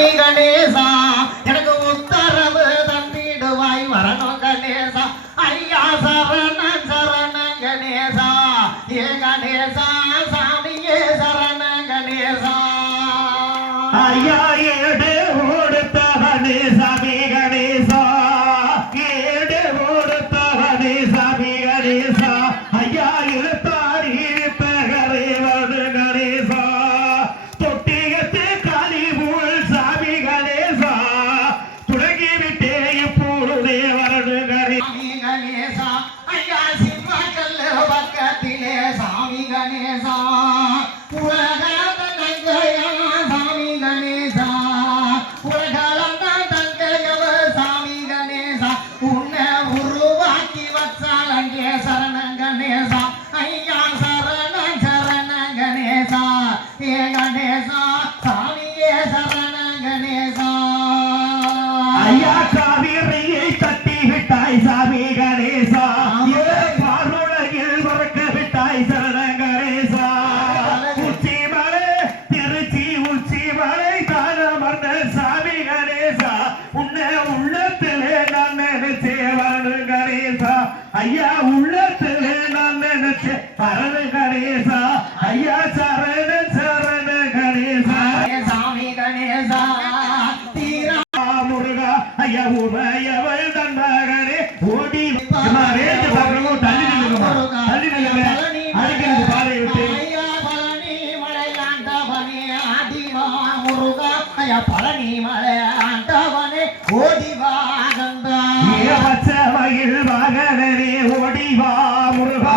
சாமி கணேசா எனக்கு உத்தரவு தந்திடுவாய் வரணும் கணேசா ஐயா சரண சரண கணேசா ஏ கணேசா சாமியே சரண கணேசா ஐயா ஏடு ஓடுத்தவனே சாமி கணேசா ஏடு ஓடுத்தவனே சாமி கணேசா ஐயா இழுத்தாடி தகரே வடு கணேசா தொட்டியத்து காலிபூல் சாமி கணேசா தொடங்கிவிட்டே இப்பொழுதே வரடு கணேசா ஐயா சிம்மக்கல்லு பக்கத்திலே சாமி கணேசா உலகாத தங்கையா சாமி கணேசா உலகாத தங்கையவ சாமி கணேசா உன்னை உருவாக்கி வச்சால் அங்கே சரண கணேசா ஐயா சரண சரண கணேசா ஏ கணேசா சாமியே சரண கணேசா ஐயா காவிரியை தட்டி விட்டாய் சாமி கணேசா பார்வுலகில் மறக்க விட்டாய் சரண கணேசா உச்சி மலை திருச்சி உச்சி மலை தானமர்ந்த சாமி கணேசா உன்னை உள்ளத்திலே நான் நினைச்சே வரது கணேசா ஐயா உள்ளத்திலே நான் நினைச்சே வரது கணேசா ஐயா சரண சரண கணேசா சாமி கணேசா முருகா ஐயா உமையவள் தன் மகனே ஓடி ரேட்டு பார்க்கணும் தள்ளி நில்லுங்கம்மா தள்ளி நில்லுங்க அடிக்கிறது பாதை விட்டு ஐயா பழனி மலையாண்டவனே ஆதிவா முருகா ஐயா பழனி மலையாண்டவனே ஓடிவா கந்தா பச்சை மயில் வாகனரே ஓடிவா முருகா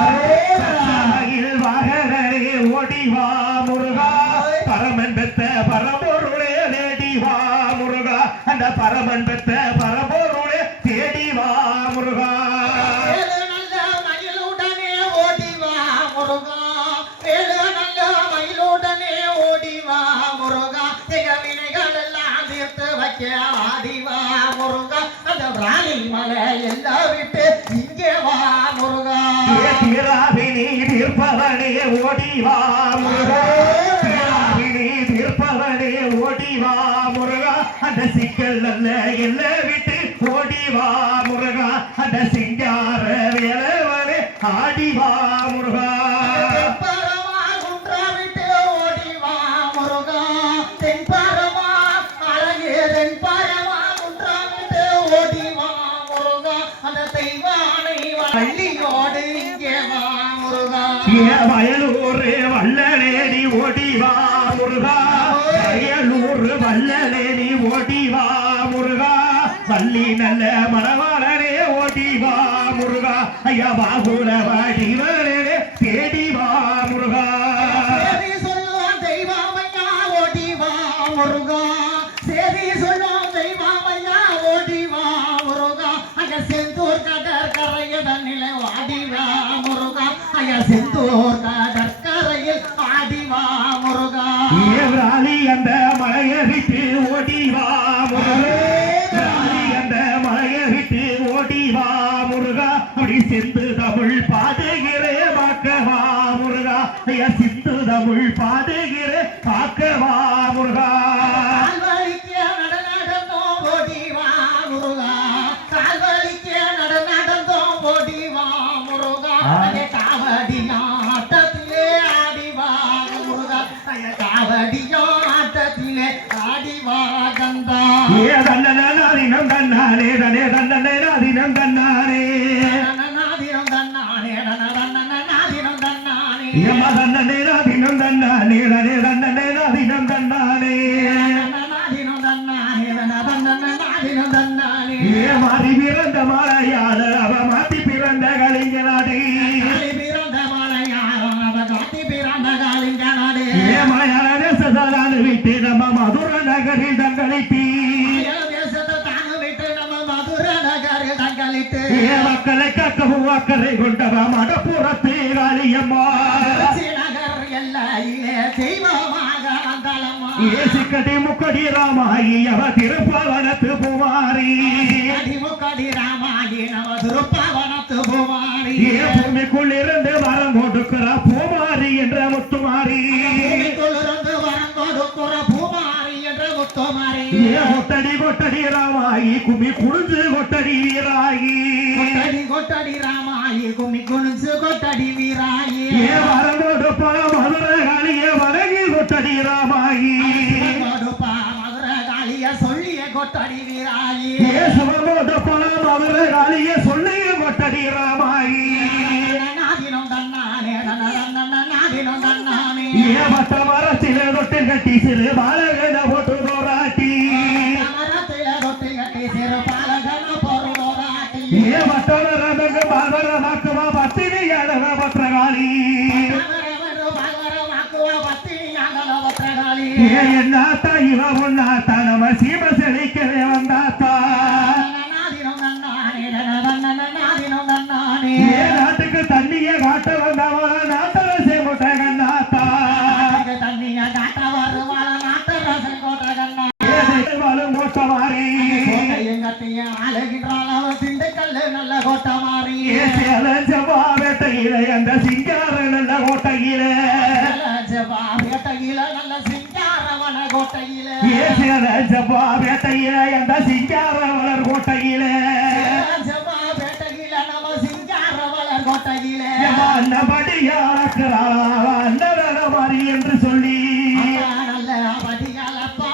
மயில் வாகனரே ஓடிவா முருகா பரமன் பெத்த பரம்பொருளே தேடிவா முருகா அந்த பரமன் பெத்த பரம்பொருளே தேடிவா முருகா நல்ல மயிலுடனே ஓடிவா முருகா வேலு நல்ல மயிலுடனே ஓடிவா முருகா எங்க வினைகள் எல்லாம் தீர்த்து வைக்க ஆடிவா முருகா அந்த ராணி மலை எல்லாம் விட்டு இங்கே வா முருகா தீராவினி தீர்ப்பவனே ஓடிவா முருகா தீராவினி தீர்ப்பவனே ஓடிவா முருகா அந்த சிக்கல் அல்ல எல்ல விட்டு ஓடிவா முருகா அந்த சிங்கார வேலவனே ஆடிவா முருகா தென்பரமா குன்றா விட்டு ஓடிவா முருகா தென்பரமா அழகே தென்பரமா குன்றா விட்டு ஓடிவா முருகா அந்த தெய்வானை வள்ளியோடு இங்கே வா முருகா வயலூர் வல்லலேடி ஓடிவா முருகா வயலூர் வல்லலேடி ஓடிவா முருகா வள்ளி நல்ல மணவாளனே ஓடிவா முருகா ஐயா பாகுல வாடிவரே தேடிவா முருகா சேதி சொல்லும் தெய்வாமையா ஓடிவா முருகா சேதி சொல்லும் தெய்வாமையா ஓடிவா முருகா அங்க செந்தூர் கடற்கரையில் தன்னிலை வாடிவா முருகா ஐயா செந்தூர் கடற்கரையில் ஆடிவா முருகா ஏவராளி அந்த மலையை விட்டு ஓடிவா முருகா அந்த மலையை விட்டு ஓடிவா முருகா அப்படி சிந்து தமிழ் பாடுகிறே பார்க்கவா முருகா ஐயா சிந்து தமிழ் பாடுகிறே பார்க்கவா முருகா கால்வலிக்க நடந்தோம் ஓடிவா முருகா கால்வலிக்க நடந்தோம் ஓடிவா முருகா காவடியாட்டத்திலே ஆடிவா முருகா காவடியாட்டத்திலே ஆடிவா கந்தா ஏ தன்னதினம் தன்னானே தனே தன்னதினம் தன்னானே நாதினம் தன்னானே நாதினம் தன்னானே ஏமா தன்னதினம் தன்னானே தனே தன்னதினம் தன்னானே நாதினம் தன்னானே நாதினம் தன்னானே ஏ மாறி பிறந்த மாலையாள அவ மாத்தி பிறந்த கலிங்கனாடி பிறந்த மலையாளம் அவ காட்டி பிறந்த காலிங்கனாடே ஏ மாயான தேசதான விட்டு நம்ம மதுர நகரில் தங்களிப்பி தேசத்தை தாங்க விட்டு நம்ம மதுர நகரில் தங்களிட்டு ஏ மக்களை காக்கவும் அக்கறை கொண்டவ மடப்புறத்து காளியம்மா நகர் எல்லையிலே தெய்வமாக வந்தளம்மா ஏசிக்கடி முக்கடி ராமாயி அவ திருப்பவனத்து குமாரி முக்கடி ராமாயி நம திருப்பவனத்து பூமாரி பூமிக்குள்ளிருந்து வரம் கொடுக்கிற பூமாரி என்ற முத்துமாரி பூமிக்குள்ளிருந்து வரம் கொடுக்கிற பூமாரி என்ற முத்துமாரி முத்துமாரி கொட்டடி கொட்டடி ராமாயி கும்மி குடிஞ்சு கொட்டடி வீராயி கொட்டடி ராமாயி கும்மி குனிஞ்சு கொட்டடி வீராயி வரவோடு மதுரை காளிய வணங்கி கொட்டடி ராமாயி மதுரை காளிய சொல்லிய கொட்டடி வீராயி சிவமோடு மதுரை காளிய சொல்லிய கொட்டடி ராமாயி நாதினம் தன்னானே நாதினம் தன்னானே மற்ற மரத்தில ரொட்டி கட்டி சிறு பாலகன போட்டு போராட்டி மரத்தில ரொட்டி கட்டி சிறு பாலகன போரு போராட்டி மற்றவரங்க பாலகமாக்குவா பத்தினியான பத்திரகாளி என்னாத்தா இவ உன்னாத்தா நம்ம சீம செழிக்கவே வந்தாத்தா நாட்டுக்கு தண்ணிய காட்ட வந்தவள நாட்டர சேமுட்ட கண்ணாத்தா தண்ணிய காட்ட வருவாள நாட்டர சேமுட்ட கண்ணா கோட்ட மாறி எங்கத்தைய அழகின்றாள் அவன் திண்டுக்கல்ல நல்ல கோட்ட மாறி ஜபா வேட்டையில அந்த சிங்கார நல்ல கோட்டையில வேட்டையில நல்ல சிங்காரவன கோட்டையில ஜபா வேட்டையில அந்த சிங்கார வளர் கோட்டையில ஜபா வேட்டையில நம்ம சிங்கார வளர் கோட்டையில அன்னவர மாறி என்று சொல்லி நல்ல படியாலப்பா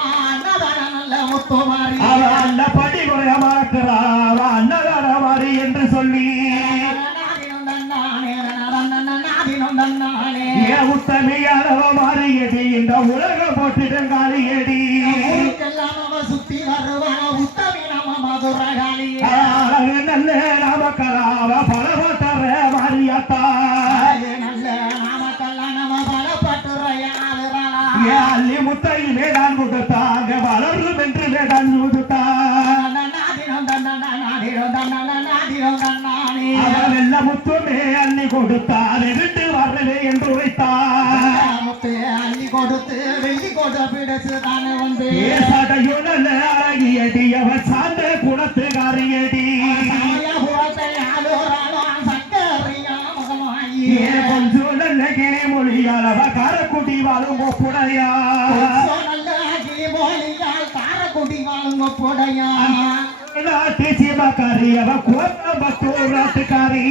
நல்ல முத்துமாரி அந்த படி குறைய மறக்கிறாவா அன்னவர மாறி என்று சொல்லி உத்தமையானவ மாறியடி இந்த உலகம் போட்டுடன் காலியடி சுத்தி வருவான உத்தமி நம்ம மதுரகாளி நல்ல நாமக்கலாவ பலபட்டற மாறியாத்தா நல்ல நாமக்கல்லாம் நம்ம பலப்பட்டுறையாளா அள்ளி முத்தையுமே நான் கொடுத்தாங்க வளரும் என்று வேடான் கொடுத்தா வெள்ள முத்துமே அள்ளி கொடுத்தார் எதிர்த்து வரவே என்று உரைத்தார் அள்ளி கொடுத்து வெள்ளி கொடு பிடிச்சு தானே வந்து சடையும் நல்ல அழகியடி அவர் சார்ந்த குணத்துக்காரியடி கொஞ்சம் நல்ல கிளி மொழியாளவ காரக்குடி வாழும் ஒப்புடையா நாட்டு சீமக்காரி அவ கோயம்பத்தூர் நாட்டுக்காரி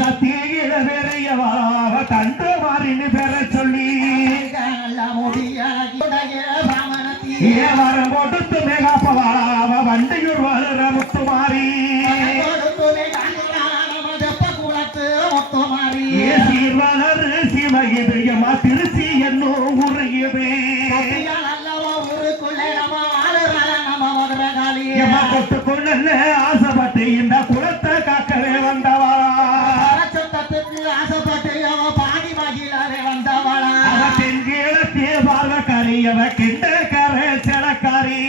சத்தியில பெரியவா தண்டு மாறின்னு பெற சொல்லி வர கொடுத்து மேகாப்பவாளாவ வண்டியூர் வளர முத்துமாரி சீர்வளர் சிவகிதயமா திருச்சி என்னும் உருகியவே கொட்டுக்குள்ள ஆசைப்பட்டு இந்த குலத்தை காக்கவே வந்தவா ஆசைப்பட்டு பாடி மகிழவே வந்தவளா தென்கீழத்தே பார்வக்காரி அவ கிண்டக்கார செலக்காரி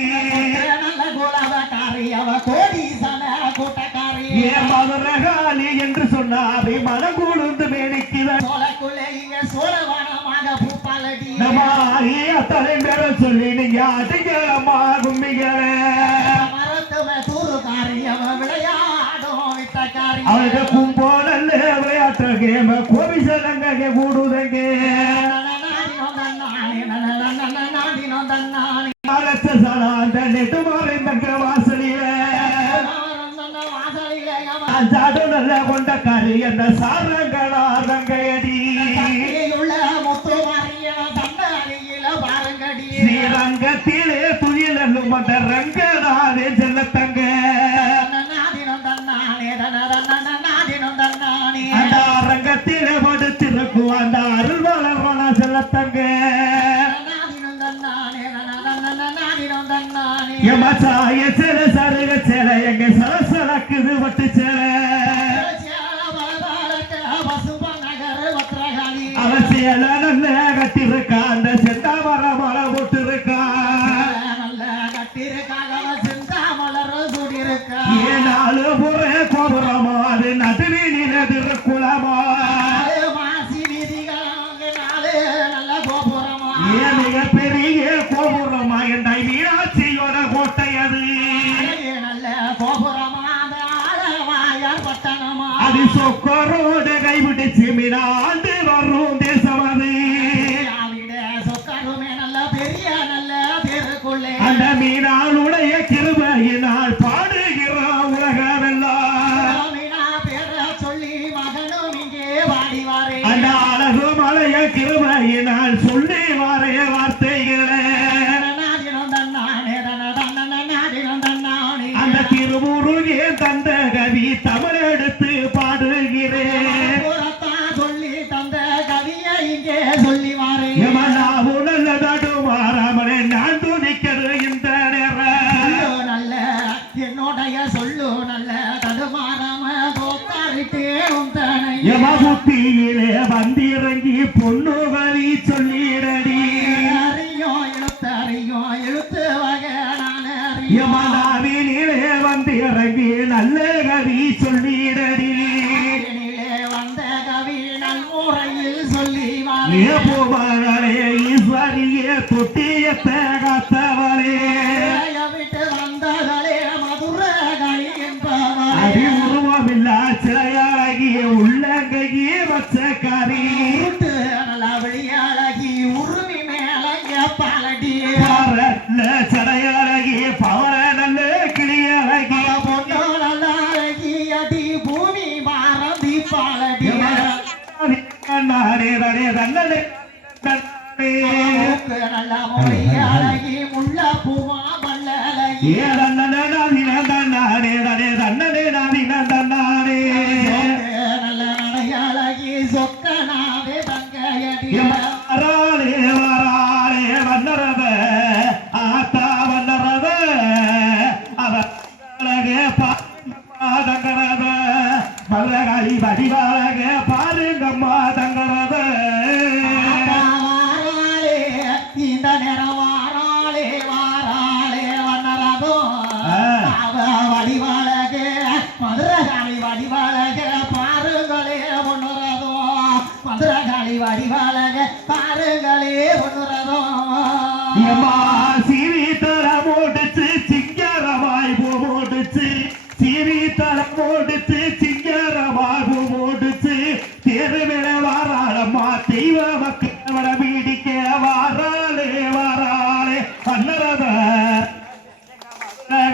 நல்ல குலவக்காரி அவ கோடீசன கூட்டக்காரி மதுரகாளி என்று சொன்னாவே மனங்கூழ்ந்து மேனிக்குவன் சோழக்குள்ளே இங்க சோழவனமாக பூப்பாலடி நமாரி அத்தனை பேர சொல்லி நீங்க அடிகளமா கும்பிகளே மரத்துவ தூருக்காரி அவ விளையாடும் வித்தக்காரி அவளுக்கு கும்போலல்ல விளையாட்டுங்க கோபிசலங்க கூடுதங்க நல்ல கொண்டக்காரி அந்த சாரங்களாரங்கடி ஸ்ரீரங்கத்திலே துயிலும் அந்த ரங்கநாதே செல்லத்தங்க அந்த ரங்கத்திலே படுத்திருக்கும் அந்த அருள் வளர்வன செல்லத்தங்க எமச்சாய சேல சருக சேல எங்க சலசலக்குது வட்டு சேல அவ சேல நல்ல கட்டிருக்கா அந்த செந்தாமர மலை போட்டு இருக்கா ஏழாலு புற கோபுரமா அது நடுவில் நதிர் குளமா மிக பெரிய கோபுரமா என்ற மீனாட்சியோட கோட்டை அது அது சொக்கரோடு கைவிட்டு மீனாண்டு வரும் தேசம் அது சுவையினால் சொல்லி வர வார்த்தைகளே அந்த திருமுருகே தந்த கவி தமிழ் எடுத்து பாடுகிறேன் சொல்லி தந்த கவியை இங்கே சொல்லி வாரே எமனாவும் நல்ல தடுமாறாமலே நான் துணிக்கிறது இந்த நேரம் நல்ல என்னுடைய சொல்லு நல்ல தடுமாறாம போத்தாரிட்டேன் தானே எமபுத்தியிலே வந்திறங்கி பொண்ணு வழி சொல்லிடடி எழுத்து வகை யமனாவினிலே வந்திறங்கி நல்ல கவி சொல்லிடடி வந்த கவி நல்முறையில் சொல்லி பூமகளே ஈஸ்வரியே தொட்டியத்தை காத்தவளே விட்டு வந்தகளே மதுர கவி என்பவளே அடி உருவமில்லா சிலையாகிய உள்ளங்கையே வச்சக்காரி நல்லா வெளியாளகி உருவி மேலங்க பாலடி சடையாளகி பவர நல்ல கிளியழகி பொண்ணு நல்லா அழகி அடி பூமி பாரதி பாலடி நானே தனே தன்னே நல்ல மொழி அழகி முள்ள பூமா பல்லழகி நானே தனே தன்னே நானே நல்ல நடையழகி சொக்கனாவே தங்கையடி வராளே வராளே வண்ணரத ஆத்தா வண்ணரத அவளகே பாதங்கரத மல்லகாளி வடிவாளக பாருங்கம்மா தங்கரத வாராளே இந்த நேரம் வாராளே வாராளே வண்ணரதோ அவ வடிவாளகே மதுரகாளி வடிவாளகே பாருங்களே ஒண்ணுறதோ மதுரகாளி வடிவாளகே பாருங்களே ஒண்ணுறதோ எம்மா சீவி தரம் ஓடுச்சு சிங்கரமாய் போடுச்சு சீவி தரம் ஓடுச்சு சிங்கரமாய் போடுச்சு தெருவில வாராளம்மா தெய்வ மக்களோட வீடிக்க வாராளே வாராளே அன்னரத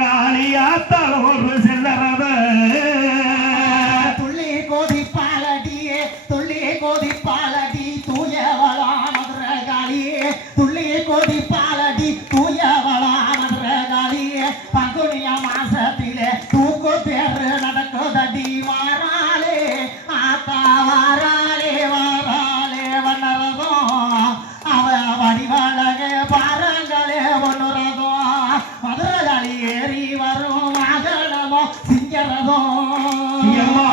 காளியாத்தலோர் செல்லறத துள்ளி கோதி பாலடியே துள்ளி கோதி பாலடி தூயவளா மதுரகாளியே துள்ளி கோதி பாலடி தூயவளா மதுரகாளியே பங்குனிய மாசத்திலே தூக்கு தேர் நடக்குதடி வாராளே ஆத்தா வாராளே வாராளே வண்ணரதோ அவ வடிவாளகே பாருங்களே ஒண்ணுறதோ மதுரகாளி ஏறி வரும் வாகனமோ சிங்கரதோ எம்மா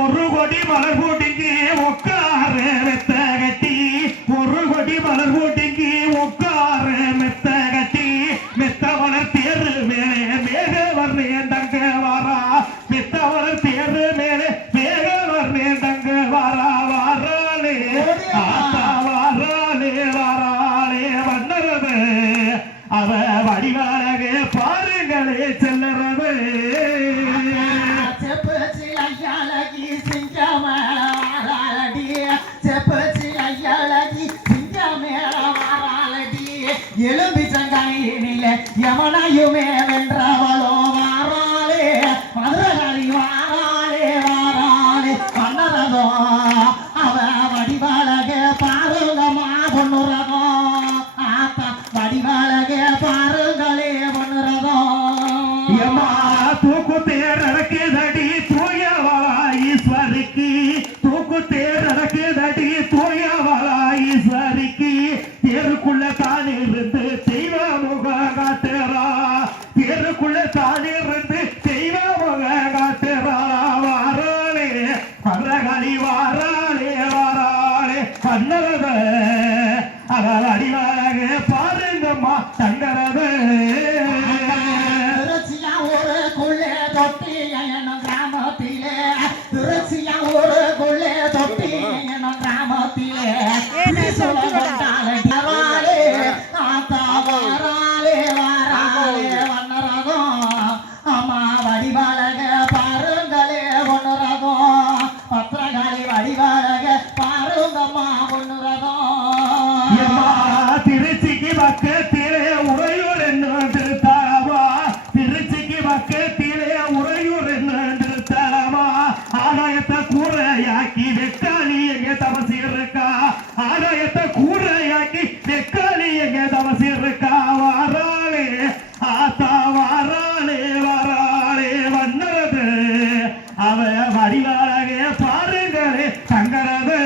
ஒரு கொடி மலர் போட்டிக்கு உட்காரு மெத்த கட்டி ஒரு கொடி மலர் போட்டிக்கு உட்காரு மெத்த கட்டி மெத்த வளர் தேரு மேலே மேக வர்ணேன் தங்க வாரா மெத்த வளர் தேரு மேலே மேக வர்ணேன் தங்க வாரா வாராளே ஆத்தா வாராளே வாராளே வண்ணரத அவ வடிவாளகே பாருங்களே செல்லறது செப்பு சிலையழகி சிங்கமேள வாராளடி செப்பு சிலையழகி சிங்கமேள வாராளடி எலும்பிச்சங்காயினில யமனையுமே வென்றவளோ வாராளே மதுரகாளி வாராளே வாராளே வண்ணரதோ அவ வடிவாளகே பாருங்கம்மா பொண்ணுறதோ ஆத்தா வடிவாளகே பாருங்களே பொண்ணுறதோ எம்மா தூக்கு தேர் நடக்குதடி தூயவளா ஈஸ்வரிக்கு தூக்கு தேர் நடக்குதடி தூயவளா ஈஸ்வரிக்கு தேருக்குள்ள தானே இருந்து தெய்வ முக காட்டுறா தேருக்குள்ள தானே இருந்து தெய்வ முக காட்டுறா வாராளே மதுரகாளி வாராளே வாராளே கண்ணரத அவ அடிவாளக பாருங்கம்மா தங்கரத திருச்சியா ஊருக்குள்ளே தொட்டி என்னும் கிராமத்திலே திருச்சியா ஊருக்குள்ளே தொட்டி என்னும் கிராமத்திலே வாராளே ஆத்தா வாராளே வாராளே வண்ணரதம் அம்மா வடிவாளக பாருங்களே ஒண்ணுறதம் பத்திரகாளி வடிவாளக பாருங்கம்மா ஒண்ணுறதம் கூரையாக்கி நெக்காளி எங்க தவசி இருக்கா வாராளே ஆத்தா வாராளே வாராளே வண்ணரது அவ வடிவாளகே பாருங்களே தங்கரது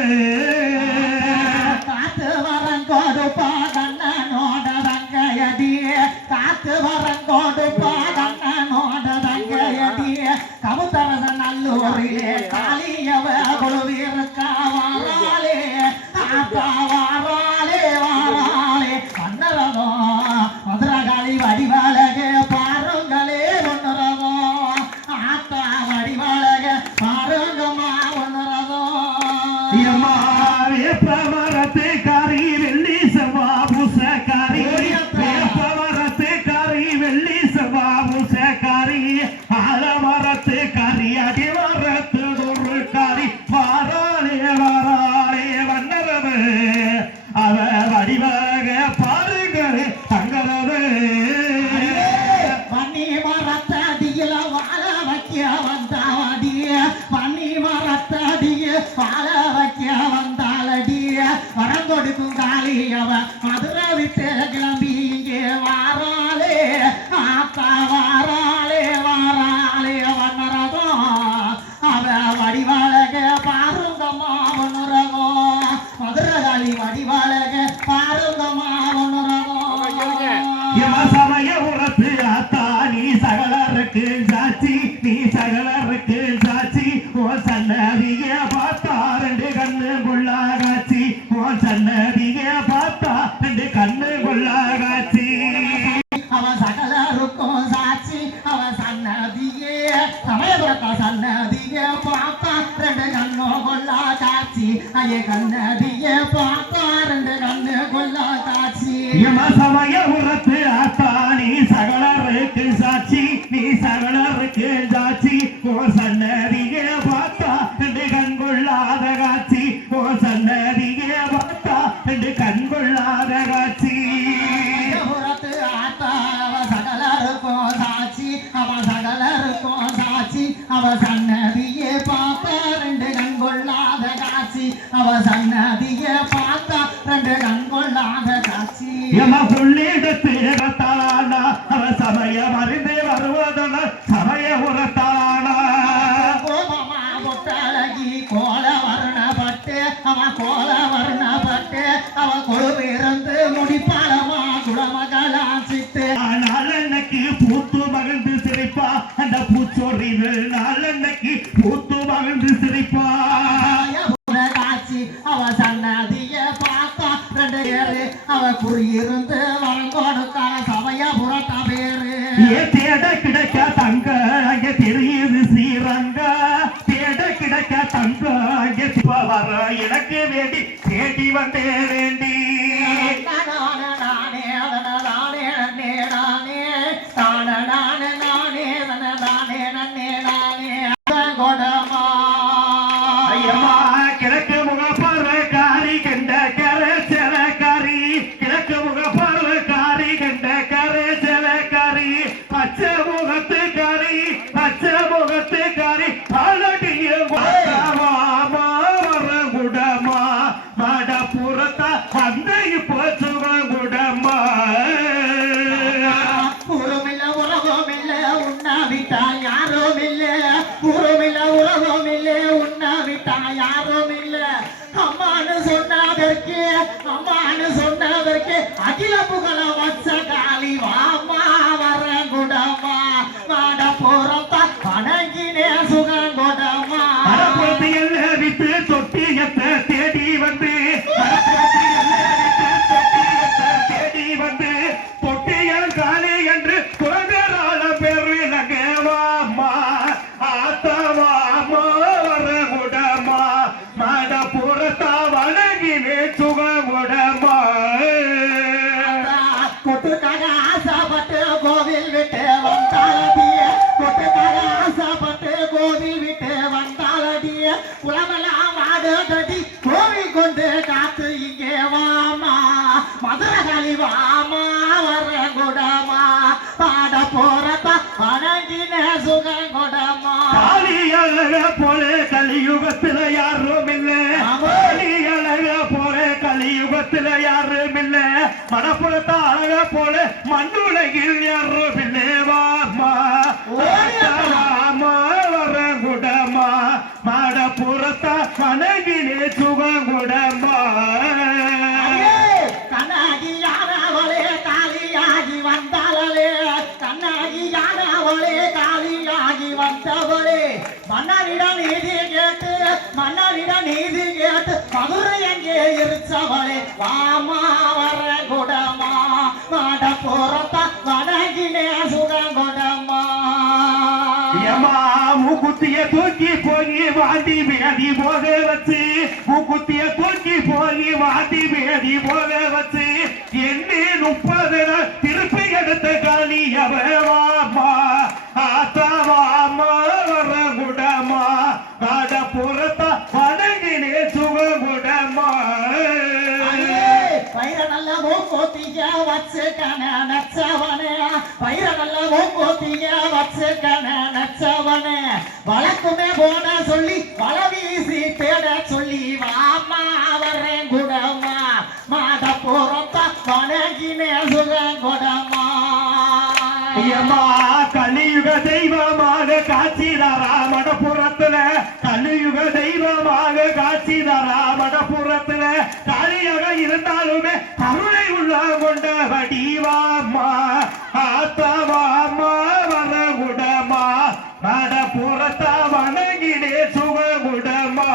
காத்து வரங்கோடு பாதன்னோட தங்கையடி காத்து வரங்கோடு பாதன்னோட தங்கையடி கவுத்தரச நல்லூரிலே காளியவ குழுவிருக்கா வாராளே ஆத்தா வாராளே வாராளே வண்ணரதோ மதுரகாளி வடிவாளகே பாருங்களே ஒன்னுரதோ ஆத்தா வடிவாளகே பாருங்கம்மா ஒன்னுரதோ வேப்பமரத்து காரி வெள்ளி செவ்வா பூசக்காரி வேப்பமரத்து காரி வெள்ளி செவ்வா பூசக்காரி ஆலமரத்து காரி அடிமரத்து ஒரு காரி வாராளே வாராளே வண்ணரவு அவ வடிவாக பாருங்களே தங்கரவு பன்னி மரத்தடியில வாழ வைக்க வந்தாடி பன்னி மரத்தடிய வாழ வைக்க வந்தாளடி வரம் கொடுக்கும் காளி அவ மதுரை விட்டு கிளம்பி இங்கே வாராளே ஆத்தா வாராளே வாராளே வண்ணரதோ அவ வடிவாளக பாருங்கம்மா ஒன்னுரதோ மதுரை காளி வடிவாளக பாருங்கம்மா ஒன்னுரதோ சமய உரத்து ஆத்தா நீ சகலருக்கு சாட்சி நீ சகலருக்கு சாட்சி ஓ சன்னதிய பார்த்தா ரெண்டு கண்ணு கொள்ளா காட்சி ஓ சன்னதிய பார்த்தா ரெண்டு கண்ணு கொள்ளா காட்சி அவ சகலருக்கும் சாட்சி அவ சன்னதியே சமயபுரத்த சன்னதியே பார்த்தா ரெண்டு கண்ணு கொள்ளா காட்சி ஐய கண்ணதியே பார்த்தா ரெண்டு கண்ணு கொள்ளா காட்சி சமய உரத்து ஆத்தா நீ சகலருக்கு சாட்சி நீ சகலருக்கு சாட்சி ஓ சன்னதிய பார்த்தா ரெண்டு கண் கொள்ளாத காட்சி ஓ சன்னதிய பார்த்தா ரெண்டு கண் கொள்ளாத காட்சி புறத்து ஆத்தா அவ சகலருக்கும் சாட்சி அவ சகலருக்கும் சாட்சி அவ சன்னதியே பார்த்தா ரெண்டு கண் கொள்ளாத காட்சி அவ சன்னதியே பார்த்தா ரெண்டு கண் கொள்ளாத காட்சி புள்ளிடத்து தாளானா அவ சமய மறிந்து வருவதன சமய உரத்தாளானா கோபமா பொட்டழகி கோல வர்ணப்பட்டு அவ கோல வர்ணப்பட்டு அவ கொழுவிருந்து முடிப்பாளமா குளமகளா சித்து நாளன்னைக்கு பூத்து மகிழ்ந்து சிரிப்பா அந்த பூச்சொறிவு நாளன்னைக்கு பூத்து மகிழ்ந்து சிரிப்பா காட்சி அவ சன்னதிய பார்த்தா ரெண்டு பேரு அவ குறியிருந்து வரம் கொடுக்கான சமய புரட்ட பேரு தேட கிடைக்க தங்க அங்க தெரியுது ஸ்ரீரங்க தேட கிடைக்க தங்க அங்க வர எனக்கு வேண்டி தேடி வந்தே வேண்டி நானே நானே நானே நன்னே நானே தானே நானே நானே நானே நன்னே நானே கொடமா ஐயம்மா கிழக்கு முகப்பறக்காரி கண்ட கரச்சலக்காரி கிழக்கு முகப்பறக்காரி கண்ட கரச்சலக்காரி பச்சை முகத்துக்காரி பச்சை முகத்துக்காரி அழகிய மாமா வரகுடமா மடப்புறத்தா அந்த இப்போ சுககுடமா உறவில்ல உறவமில்ல உண்ணாவிட்டா யாரும் இல்ல உறவில்ல உறவமில்ல உண்ணாவிட்டா யாரும் இல்ல அம்மானு சொன்னதற்கு அகில புகழ வச்ச காளி வாமா வரகுடமா மாட போறப்ப வணங்கினே சுகங்குடமா வித்து தொட்டியத்தை தேடி வந்து தேடி வந்து தொட்டியல் காலி என்று குழந்தைராள பேரு நகவாமா ஆத்தவாமா வரகுடமா மட புறத்தா வணங்கிவே சுகமுடமா கொட்டுக்காக ஆசைப்பட்டு கோவில் விட்டு வந்தாலடிய கொட்டுக்காக ஆசைப்பட்டு கோவில் விட்டு வந்தாலடிய குளமெல்லாம் ஆடுதடி கோவில் கொண்டு காத்து இங்கே வாமா மதுரை காளி வாமா வரகுடமா பாட போறப்ப வணங்கின சுகங்குடமா காளியழக போல கலியுகத்துல யாரும் இல்லை காளியழக போல கலியுகத்துல மடப்புறத்துல யாரும் இல்ல மடப்புறத்த அழகா போல மண்ணுலகில் யாரும் இல்லை வாமா வர குடமா மடப்புறத்த வணங்கினே சுகம் குடமா கண்ணாகி யானவளே காளியாகி வந்தாளே கண்ணாகி யானவளே காளியாகி வந்தவளே மன்னரிடம் நீதி கேட்டு மதுரை எங்கே இருச்சவளே வாமா வர குடமா மாட போறத்த வணங்கினே சுகங்குடமா மூக்குத்திய தூக்கி போய் வாந்தி வேதி போக வச்சு மூக்குத்திய தூக்கி போய் வாந்தி வேதி போக வச்சு எண்ணி 30 நாள் திருப்பி எடுத்த காலி அவமா ஆத்தாவாமா வர குடமா காட புறத்த வணங்கினே சுககுடமா பயிர நல்ல மூக்கோத்திய வச்சு கண நச்சவனே பயிர நல்ல மூக்கோத்திய வச்சு கண நச்சவனே வழக்குமே போன சொல்லி வள வீசி தேட சொல்லி வாமா வரேன் குடமா மாத போறத்த வணங்கினே சுகங்குடமா கலியுக தெய்வமாக காட்சிதாரா மடப்புறத்துல கலியுக தெய்வமாக காட்சிதாரா மடப்புறத்துல காலியாக இருந்தாலுமே கருணை உள்ள கொண்ட வடிவாமா ஆத்தவாமா வர குடமா மடப்புறத்த வணங்கினே சுககுடமா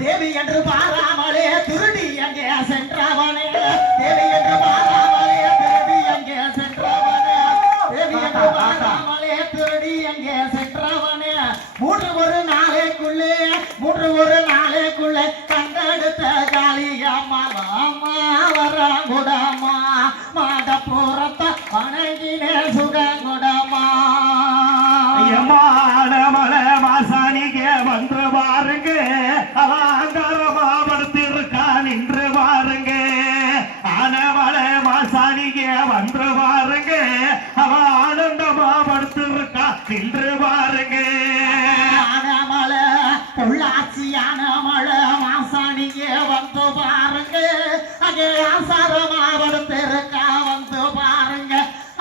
தேவி என்று பாராமலே திருடி எங்கே சென்றவனே தேவி என்று பாராமலே திருடி எங்கே சென்றவனே தேவி என்று பாராமலே திருடி எங்கே சென்றவனே மூன்று ஒரு நாளைக்குள்ளே கண்டெடுத்த காளியம்மா மாமா வரங்குடமா மாட போறத்த வணங்கினே சுகங்குடமா மல மாசானிக்கு வந்து பாருங்க அலங்காரமா படுத்திருக்கா நின்று பாருங்க ஆனமல மாசானிக்கு வந்து பாருங்க அவ ஆனந்தமா படுத்திருக்கா நின்று பாருங்க ஆனமல பொள்ளாச்சியான மழை மாசானிக்கு வந்து பாருங்க அங்கே ஆசாரமா படுத்திருக்கா வந்து பாருங்க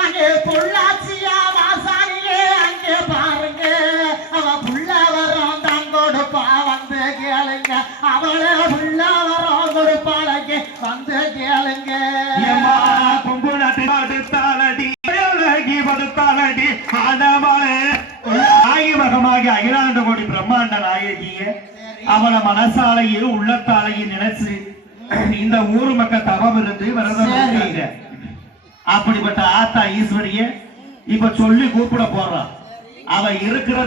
அங்கே பொள்ளாச்சியா மாசானியே அங்கே பாருங்க அவ புள்ள வரோம் தான் கொடுப்பா வந்து கேளுங்க அவளை புள்ள வரோம் கொடுப்பாளங்க வந்து கேளுங்க படுத்தாலடி படுத்தாலடி ஆனமலை ஆயிமகமாகி அகிலாண்ட கோடி பிரம்மாண்ட நாயகிய அவளை மனசாலையும் உள்ளத்தாலையும் நினைச்சு இந்த ஊர் மக்கள் தவம் இருந்து விரதம் இருக்காங்க. அப்படிப்பட்ட ஆத்தா ஈஸ்வரிய இப்ப சொல்லி கூப்பிட போறான். அவ இருக்கிற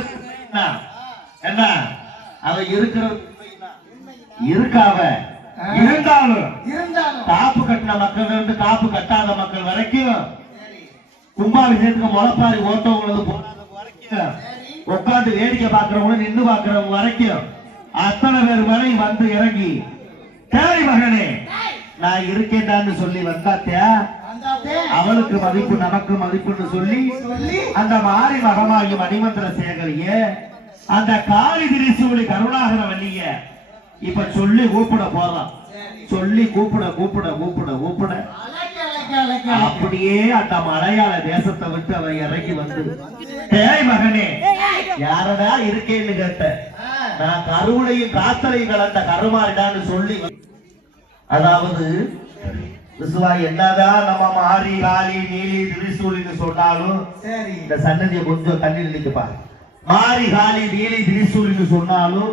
என்ன அவ இருக்கிற இருக்காவ இருந்தாலும் காப்பு கட்டின மக்கள் இருந்து காப்பு கட்டாத மக்கள் வரைக்கும் கும்பாபிஷேகத்துக்கு முளைப்பாரி ஓட்டவங்களது வரைக்கும் உட்காந்து வேடிக்கை பாக்குறவங்க நின்று பாக்குறவங்க வரைக்கும் அத்தனை பேர் மேலே வந்து இறங்கி தேவை மகனே நான் இருக்கேன்டான்னு சொல்லி வந்தாத்தியா அவளுக்கு மதிப்பு நமக்கு மதிப்புன்னு சொல்லி அந்த மாறி மகமாகி மணிமந்திர சேகரிய அந்த காளி திரிசூலி கருணாகர வள்ளிய இப்ப சொல்லி கூப்பிட போறான். சொல்லி கூப்பிட கூப்பிட கூப்பிட கூப்பிட அப்படியே அந்த மலையாள தேசத்தை விட்டு அவ இறங்கி வந்து தேய் மகனே யாரடா இருக்கேன்னு கேட்ட நான் கருவுளையும் காத்தலையும் கலந்த கருமாறிடான்னு சொல்லி அதாவது விசுவா என்னதான் நம்ம மாறி காளி நீலி திரிசூலின்னு சொன்னாலும் இந்த சன்னதியை கொஞ்சம் தண்ணீர் நிற்கப்பா. மாறி காளி நீலி திரிசூலின்னு சொன்னாலும்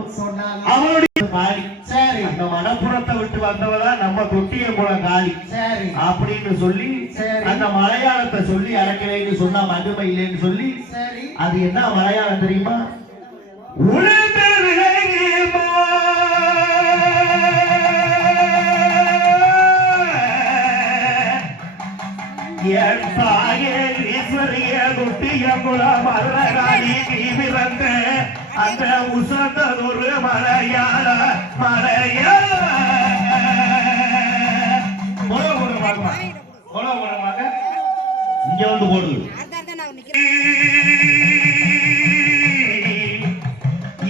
அவளுடைய காளி அந்த மணப்புறத்தை விட்டு வந்தவதான் நம்ம தொட்டிய குளம் காளி அப்படின்னு சொல்லி அந்த மலையாளத்தை சொல்லி அழைக்கலைன்னு சொன்னா மகிமை இல்லைன்னு சொல்லி அது என்ன மலையாளம் தெரியுமா? உழைத்த விலகிமா என் தாயே ஈஸ்வரிய குட்டிய குளம் மதுரகாளி நீ பிறந்த அந்த உசந்ததொரு மலையாள மலையாள இங்க வந்து போடு.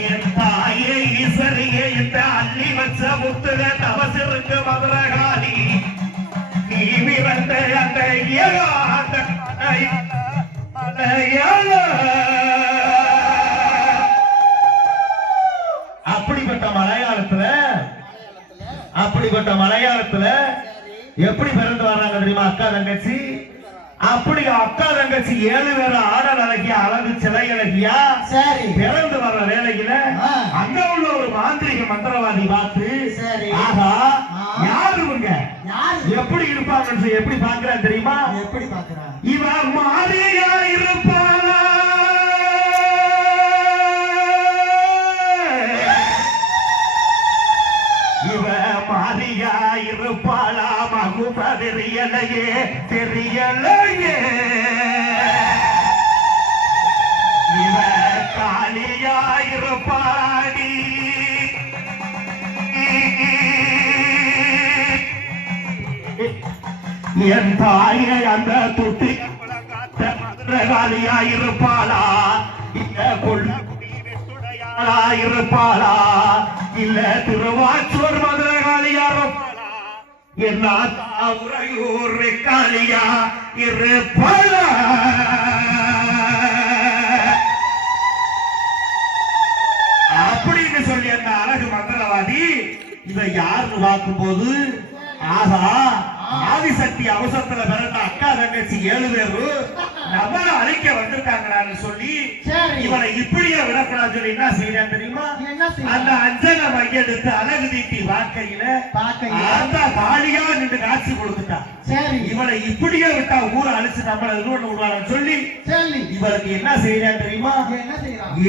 என் தாயே ஈஸ்வரிய இந்த அள்ளி வச்ச முத்துக தவசிருக்க அப்படிப்பட்ட மலையாளத்துல எப்படி பிறந்து வர்றாங்க தெரியுமா அக்கா தங்கச்சி? அப்படி அக்கா தங்கச்சி 7 பேரும் ஆடல் அழகியா அழகு சிலை அழகியா சரி பிறந்து வர்ற வேலையில அங்க உள்ள ஒரு மாந்திரிக மந்திரவாதி பார்த்து சரி ஆகா யாரு இவங்க யாரு எப்படி இருப்பாங்கன்னு எப்படி பாக்குறான் தெரியுமா? எப்படி பாக்குறான்? இவன் மாறியா இருப்பாளா மாறியா இருப்பாளா மகுப தெரியலையே தெரியலையே இவ காலியா இருப்பாடி என் தாயை அந்த துட்டி மதுரகாலியா இருப்பாளா இல்ல கொள்ளையா இருப்பாளா இல்ல திருவாச்சூர் மதுரகாலியா இருப்பாளா என்ன உறையூர் காலியா இருப்பாளா அப்படின்னு சொல்லி அந்த அழகு மந்திரவாதி இவ யாருன்னு பார்க்கும் போது ஆகா ஆதிசக்தி அவசரத்துல பிறந்த அக்கா தங்கச்சி 7 பேரும் நம்மள அழைக்க வந்திருக்காங்கன்னு சொல்லி இவனை இப்படியே விடக்கூடாது சொல்லி என்ன செய்யறான் தெரியுமா? அந்த அஞ்சனை மையெடுத்து அழகு தீட்டி வாழ்க்கையில அந்த காளியா நின்று காட்சி கொடுத்துட்டான். இவனை இப்படியே விட்டா ஊரை அழிச்சு நம்மள விடுவான்னு சொல்லி இவருக்கு என்ன செய்யறான் தெரியுமா?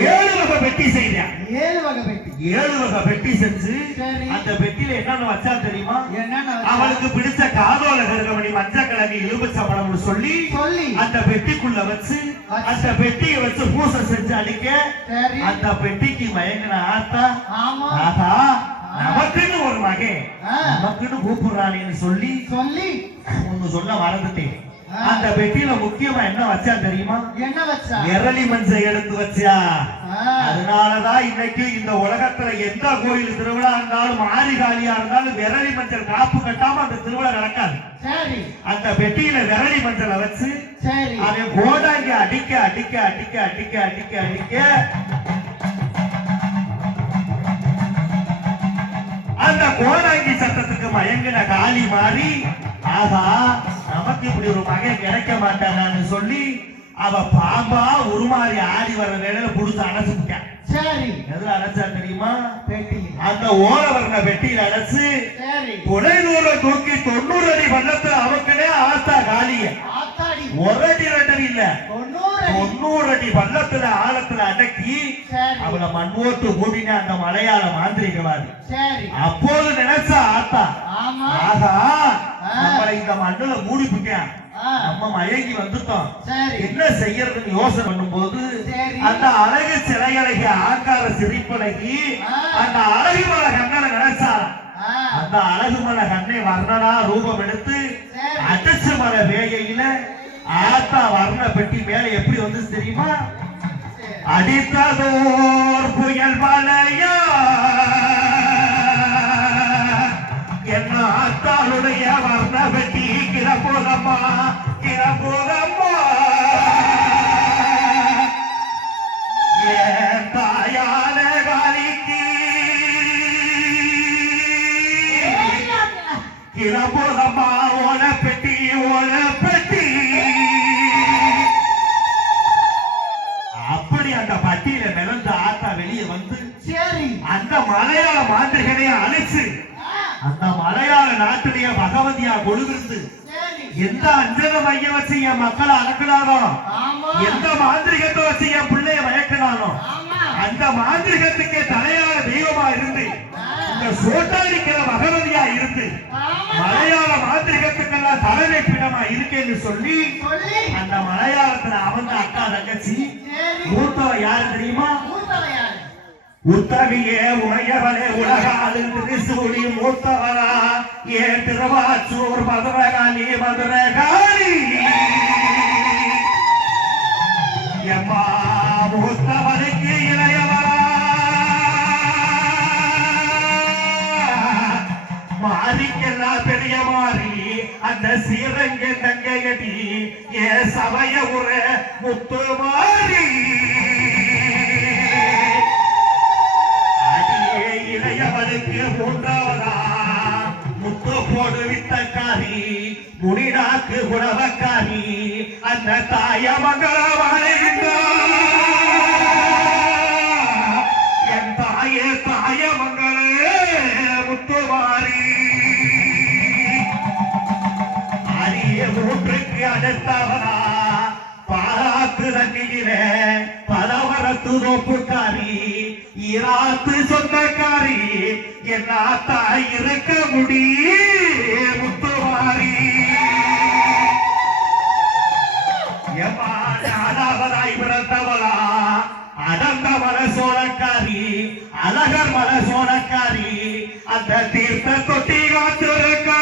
7 வகை பெட்டி செய்யறான். 7 வகை பெட்டி செஞ்சு அந்த பெட்டியில என்னன்னு வச்சா தெரியுமா? அவளுக்கு பிடிச்ச காதோல கருகமணி மஞ்சள் கிழங்கு எலுமிச்சம்பழம்னு சொல்லி அந்த பெட்டிக்குள்ள வச்சு அந்த பெட்டியை வச்சு பூசை செஞ்சு அடிக்க அந்த பெட்டிக்கு மயங்கின ஆத்தா ஆகா நமக்குன்னு ஒரு மகன் நமக்குன்னு கூப்பிடுறானேன்னு சொல்லி ஒன்னு சொல்ல மறந்துட்டேன். அந்த பெட்டியில முக்கியமா என்ன வச்சா தெரியுமா? என்ன வச்சா? எரளி மஞ்சள் எடுத்து வச்சா. அதனாலதான் இன்னைக்கு இந்த உலகத்துல எந்த கோயில் திருவிழா இருந்தாலும் ஆரிகாலியா இருந்தாலும் விரலி மஞ்சள் காப்பு கட்டாம அந்த திருவிழா நடக்காது. அந்த பெட்டியில விரலி மஞ்சளை வச்சு அதை கோடாங்கி அடிக்க அடிக்க அடிக்க அடிக்க அடிக்க அடிக்க அந்த கோடாங்கி சத்தத்துக்கு மயங்கின காளி மாறி ஆகா நமக்கு இப்படி ஒரு மகன் கிடைக்க மாட்டான்னு சொல்லி அவ பாம்பா உருமாறி ஆடி வர வேலையில புடிச்சு அடைச்சுட்டான். எதுல அடைச்சா தெரியுமா? அந்த ஓரவர்ண பெட்டியில அடைச்சு துணை தூரம் தூக்கி 90 அடி பள்ளத்துல அவங்களே ஆத்தா காளிய 1 அடி 2 அடி இல்ல 90 அடி பள்ளத்துல ஆழத்துல அடக்கி அவளை மண்ணோட்டு மூடின அந்த மலையாள மாந்திரிகவாதி. அப்போது நினைச்சா ஆத்தா ஆகா நம்மளை இந்த மண்ணுல மூடிவிட்டேன், நம்ம மயங்கி வந்துட்டோம், என்ன செய்யறதுன்னு யோசனை பண்ணும் போது அந்த அழகு சிலையழகி ஆக்கார சிரிப்பழகி அந்த அழகு மல கண்ணனை நினைச்சார். அந்த அழகு மல கண்ணை வர்ணனா ரூபம் எடுத்து அடிச்சு மல வேகையில ஆத்தா வர்ண பெட்டி மேல எப்படி வந்து தெரியுமா? அடித்ததோர் புயல் மலையா என்ன ஆத்தாளுடைய வர்ண பெட்டி கிளம்போதம்மா கிளம்போதம்மா என் தாயான காலிக்கு கிளம்போதம்மா ஓல பெட்டி ஓல பெட்டி. அப்படி அந்த பட்டியில மிதந்த ஆத்தா வெளியே வந்து அந்த மலையாள மாந்திரிகனை அழைச்சு அந்த மலையாள நாட்டிலேயே பகவதியா கொழுவிருந்து எந்த அஞ்சன மைய வச்சு என் மக்களை அடக்கினானோ, எந்த மாந்திரிகத்தை வச்சு என் பிள்ளைய மயக்கினானோ அந்த மாந்திரிகத்துக்கு தலையாள தெய்வமா இருந்து இந்த சோட்டாரிக்கிற பகவதியா இருந்து மலையாள மாந்திரிகத்துக்கெல்லாம் தலைமை பீடமா இருக்கேன்னு சொல்லி அந்த மலையாளத்துல அவங்க அக்கா தங்கச்சி மூத்தவ யாரு தெரியுமா? உத்தவியே உமையவளே உலகாளு திரிசூலி மூத்தவரா ஏ திருவாச்சூர் மதுரகாளி மதுரகாளி எம்மா மூத்தவனுக்கு இளையவரா மாறிக்கெல்லாம் பெரிய மாறி அந்த சீரங்க தங்கையடி ஏ சமய உர முத்து மாறி அடியே இளையவனுக்கு மூன்றாவதா முத்து போடு வித்தக்காரி முடிநாக்கு உணவக்காரி அந்த தாய மங்களவாளை என் தாயே தாய மங்களே முத்துமாரி அரிய மூன்றுக்கு அடுத்தவனா பாராத்து தண்ணியில பலவரத்து நோப்புக்காரி ஈராத்து சொந்தக்காரி என்ன தாய் இருக்க முடி முத்துமாரி எமானாவதாய் பிறந்தவளா அடந்த மன சோழக்காரி அழகர் மன சோழக்காரி அந்த தீர்த்த தொட்டி காத்திருக்கா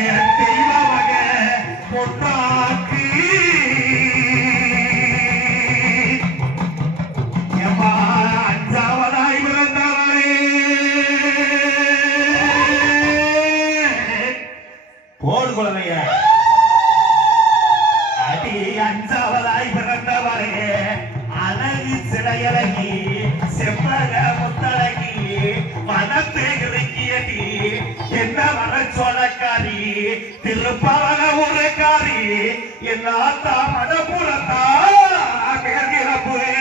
என் தெய்வ மக பொட்டாக்கி எம்மா அஞ்சாவதாய் பிறந்தவளே போடு குழந்தைய அடி அஞ்சாவதாய் பிறந்தவரே அழகி சிலையழகி செவ்வக முத்தழகி மனத்தை இறக்கியடி என்ன வர சோழக்காரி திருப்பவன ஊருக்காரி என்ன ஆத்தா மனப்புறத்தா கிழக்கிறப்புரே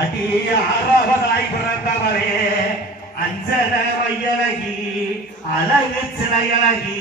அடி ஆறாவதாய் பிறந்தவரே அஞ்சன வையழகி அழகு சிலையழகி